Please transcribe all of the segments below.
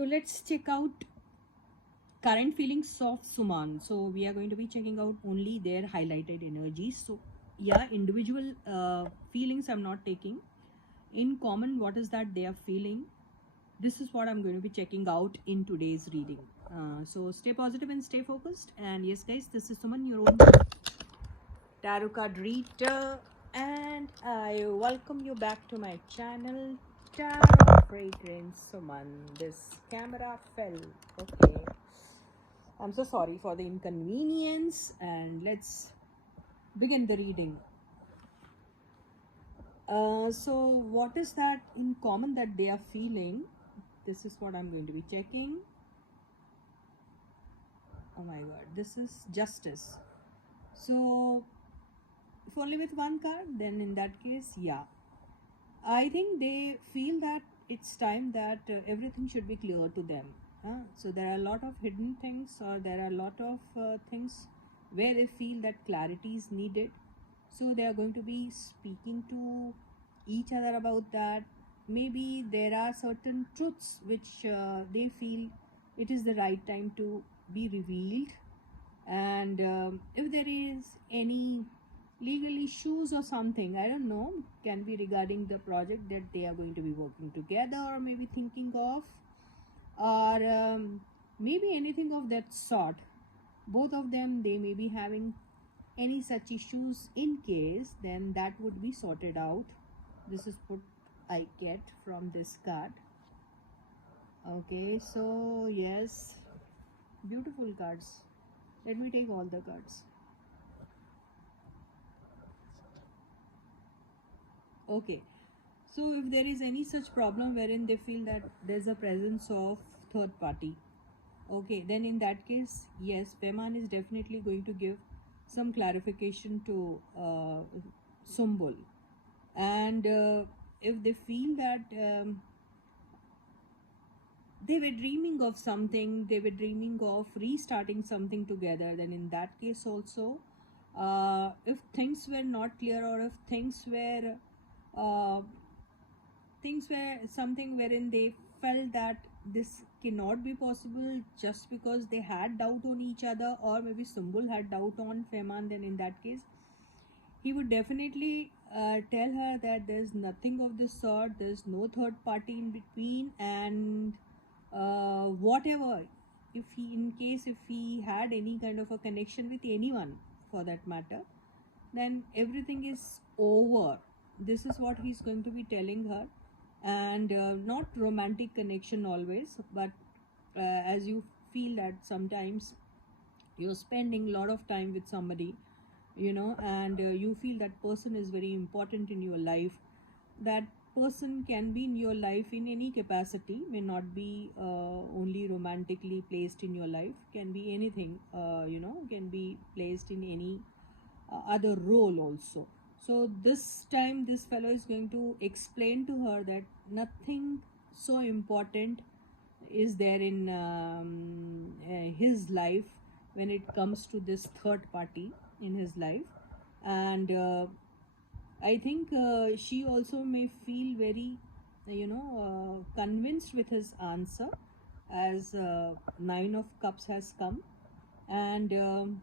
So let's check out current feelings of Suman. So we are going to be checking out only their highlighted energies. So yeah, individual feelings I'm not taking. In common, what is that they are feeling? This is what I'm going to be checking out in today's reading. So stay positive and stay focused. And yes, guys, this is Suman, your own tarot card reader, and I welcome you back to my channel, Tarot Fragrance Suman. This camera fell. Okay. I'm so sorry for the inconvenience, and let's begin the reading. So what is that in common that they are feeling? This is what I'm going to be checking. Oh my god, this is justice. So if only with one card, then in that case, yeah, I think they feel that it's time that everything should be clear to them. So there are a lot of hidden things, or there are a lot of things where they feel that clarity is needed. So they are going to be speaking to each other about that. Maybe there are certain truths which they feel it is the right time to be revealed. And if there is any legal issues or something, I don't know, can be regarding the project that they are going to be working together or maybe thinking of, or maybe anything of that sort. Both of them, they may be having any such issues. In case, then that would be sorted out. This is what I get from this card. Okay, so yes, beautiful cards. Let me take all the cards. Okay, so if there is any such problem wherein they feel that there's a presence of third party, okay, then in that case, yes, Peman is definitely going to give some clarification to Sumbul. And if they feel that they were dreaming of something, they were dreaming of restarting something together, then in that case also, if things were not clear, or if uh, things were something wherein they felt that this cannot be possible just because they had doubt on each other, or maybe Sumbul had doubt on Feman, then in that case he would definitely tell her that there's nothing of this sort, there's no third party in between. And whatever, if he, in case if he had any kind of a connection with anyone for that matter, then everything is over. This is what he's going to be telling her. And not romantic connection always, but as you feel that sometimes you're spending a lot of time with somebody, and you feel that person is very important in your life. That person can be in your life in any capacity, may not be only romantically placed in your life, can be anything, can be placed in any other role also. So this time this fellow is going to explain to her that nothing so important is there in his life when it comes to this third party in his life. And I think she also may feel very convinced with his answer, as Nine of Cups has come. And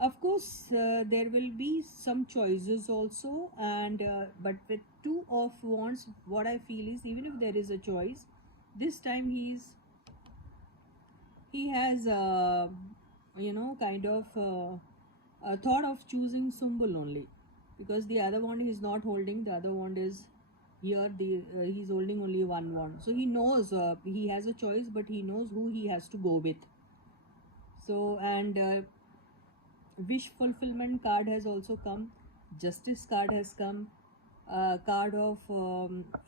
of course there will be some choices also. And but with Two of Wands, what I feel is, even if there is a choice, this time he has kind of a thought of choosing Sumbul only, because the other wand is not holding, the other wand is here, he's holding only one wand. So he knows he has a choice, but he knows who he has to go with. So, and wish fulfillment card has also come, justice card has come, card of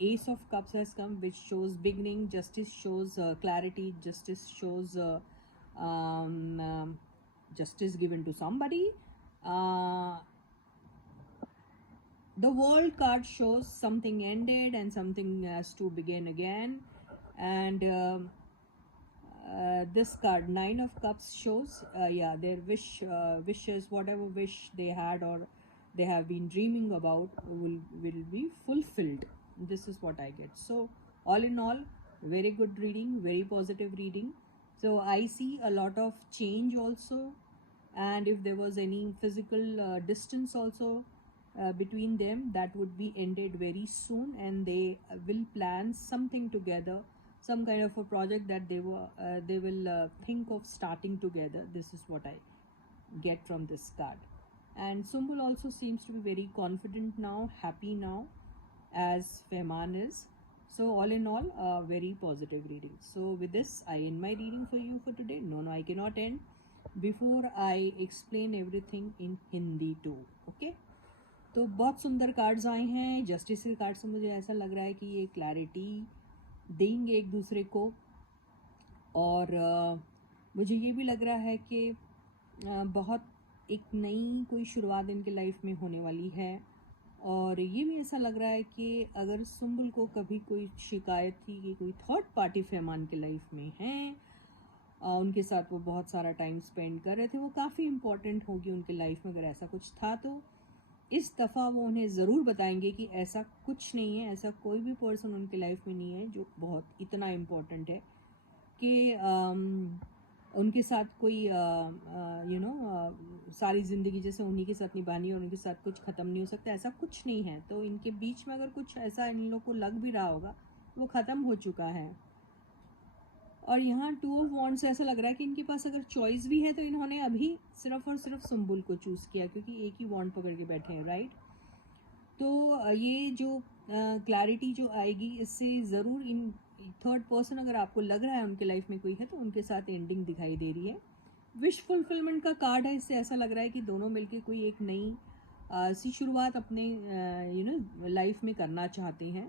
Ace of Cups has come, which shows beginning. Justice shows clarity. Justice shows justice given to somebody. The World card shows something ended and something has to begin again. And this card, Nine of Cups, shows yeah, their wishes, whatever wish they had or they have been dreaming about, will be fulfilled. This is what I get. So all in all, very good reading, very positive reading. So I see a lot of change also, and if there was any physical distance also between them, that would be ended very soon, and they will plan something together, some kind of a project that they will think of starting together. This is what I get from this card. And Sumbul also seems to be very confident now, happy now, as Fehman is. So all in all, a very positive reading. So with this, I end my reading for you for today. No, I cannot end before I explain everything in Hindi too. Okay? तो बहुत सुंदर cards आए हैं. Justice के card से मुझे ऐसा लग रहा है कि ये क्लैरिटी देंगे एक दूसरे को, और मुझे ये भी लग रहा है कि बहुत एक नई कोई शुरुआत इनके लाइफ में होने वाली है. और ये भी ऐसा लग रहा है कि अगर सुम्बुल को कभी कोई शिकायत थी कि कोई थर्ड पार्टी फहमान के लाइफ में है, उनके साथ वो बहुत सारा टाइम स्पेंड कर रहे थे, वो काफ़ी इम्पोर्टेंट होगी उनके लाइफ में. अगर ऐसा कुछ था तो इस दफ़ा वो उन्हें ज़रूर बताएंगे कि ऐसा कुछ नहीं है, ऐसा कोई भी पर्सन उनके लाइफ में नहीं है जो बहुत इतना इम्पोर्टेंट है कि उनके साथ कोई सारी ज़िंदगी जैसे उन्हीं के साथ निभानी है और उनके साथ कुछ ख़त्म नहीं हो सकता, ऐसा कुछ नहीं है. तो इनके बीच में अगर कुछ ऐसा इन लोग को लग भी रहा होगा, वो ख़त्म हो चुका है. और यहाँ 2 ऑफ वॉन्ड्स से ऐसा लग रहा है कि इनके पास अगर चॉइस भी है तो इन्होंने अभी सिर्फ और सिर्फ सुम्बुल को चूज़ किया, क्योंकि एक ही वॉन्ड पकड़ के बैठे हैं, राइट. तो ये जो क्लैरिटी जो आएगी, इससे ज़रूर इन थर्ड पर्सन अगर आपको लग रहा है उनके लाइफ में कोई है, तो उनके साथ एंडिंग दिखाई दे रही है. विश फुलफिलमेंट का कार्ड है. इससे ऐसा लग रहा है कि दोनों मिलके कोई एक नई सी शुरुआत अपने लाइफ में करना चाहते हैं,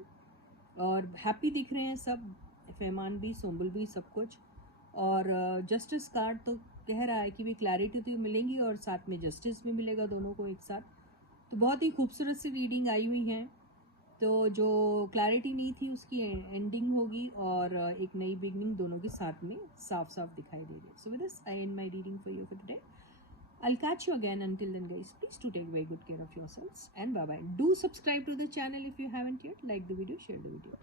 और हैप्पी दिख रहे हैं सब, फहमान भी, सुम्बुल भी, सब कुछ. और जस्टिस कार्ड तो कह रहा है कि भी क्लैरिटी तो मिलेंगी और साथ में जस्टिस भी मिलेगा दोनों को एक साथ. तो बहुत ही खूबसूरत सी रीडिंग आई हुई है. तो जो क्लैरिटी नहीं थी उसकी एंडिंग होगी, और एक नई बिगनिंग दोनों के साथ में साफ साफ दिखाई देगी. So with this I and my reading for you for today. I'll catch you again. Until then, guys, please do take very good care of yourselves, and bye bye. Do subscribe to the channel if you haven't yet. Like the video, share the video.